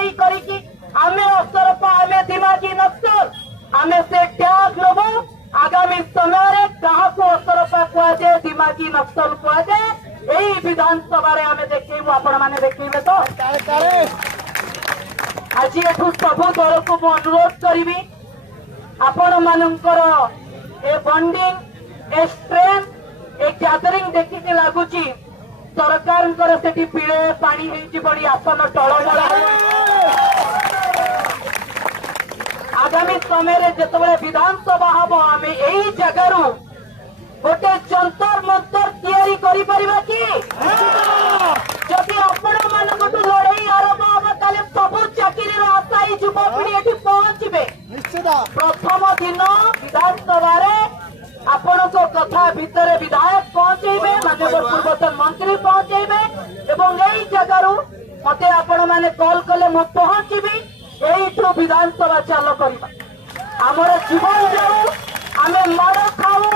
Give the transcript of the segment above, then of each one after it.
लड़ाई करी आमे असरपा आमे दिमागी नक्सल आमे से त्याग नब आगामी समय क्या असरपा कहुए दिमागी नक्सल कहुए यही विधानसभा आमे देखू आपण मैंने देखिए तो आज एठू सब दल को अनुरोध करी आपण मानकर ए बंडिंग ए स्ट्रेंथ ए गैदरिंग देखिए लगुच सरकार से पीड़े पानी बड़ी आसन टलमल आगामी समय जिते विधानसभा हम आम यही जगार गोटे जंतर मंतर तैयारी करिपरिबा कि जदि आपण मानकटू लड़ाई आरंभ हम ताले सबु चाकरी आशायी युवपीढ़ी एठी पहुंचबे प्रथम दिन विधानसभा आपण कथा भितर विधायक पहुंचेबे माननीय पूर्वतन मंत्री पहुंचेबे एवं यही जगार मते आपण माने कॉल कले मु पहुंचबी यही विधानसभा चाल करबा हमर जीवन जाऊ आमे मार खाऊ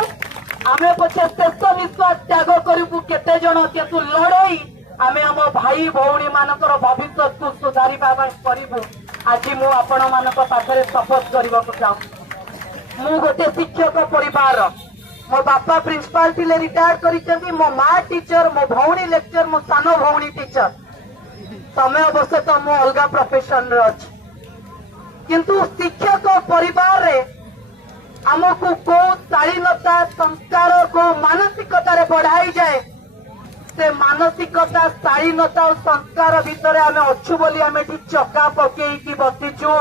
आमे पछे शेष विश्वास त्याग करू केते जन केतु लड़ाई आमे हम भाई भौणी मानकर भविष्य को सुधारी करू आज मु आपण मानक पाखरे शपथ करबा को चाहू मु गोटे शिक्षक परिवार मो बापा प्रिंसिपाल थिले रिटायर करिसेंती मो मां टीचर मो भौणी लेक्चर मो सानो भौणी टीचर समय अवश्य तो मो अलगा प्रोफेशन रे अछि किंतु शिक्षक परिवार रे आमको को शालीनता संस्कार को मानसिकता रे बढ़ाई जाए से मानसिकता शालीनता और संस्कार भितर आम अच्छु बोली आम चका पकई बसीचु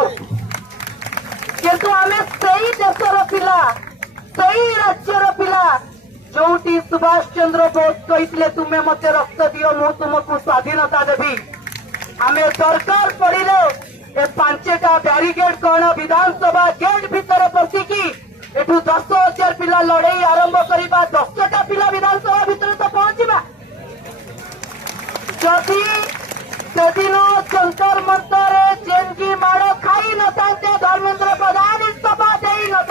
किंतु आम सही देशर पिला सही राज्यर पिला जोटी सुभाष चंद्र बोस कहते तुम्हें मत रक्त दियो मु तुमको स्वाधीनता देवी आम दरकार पड़े ए 5टा बैरिकेड कौन विधानसभा गेट भितर पशिकी एठू 10,000 पिला लड़ाई आरंभ करवा 10टा पिला विधानसभा भितर तो पहुंचवा जदि सेदिन जंतर मंतर जेनकी माड़ खाई न धर्मेंद्र प्रधान इस्तीफा दे न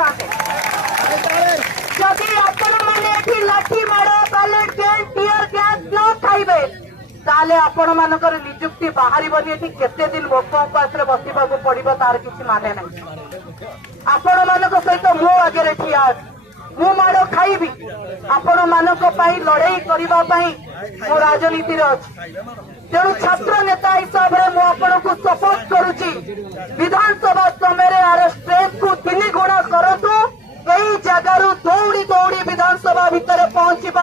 जदि आपण मैंने लाठी माड़ बैलेट गेट टीयर गैस न खाइबे ताले आपण मानकर नियुक्ति बाहर केते दिन भोक उपास बसवा पड़ो तार किसी माने ना आपण मानक सहित मो आगे ठिया मु माड़ खाइबी आपण मानक लड़ाई करने मो राजनीति अच्छी तेणु छात्र नेता हिसाब से मुझे सपोर्ट करुच्ची विधानसभा समय यार स्ट्रेंथ को 3 गुणा करतु यही जगार दौड़ी दौड़ी विधानसभा भितर पहुंचवा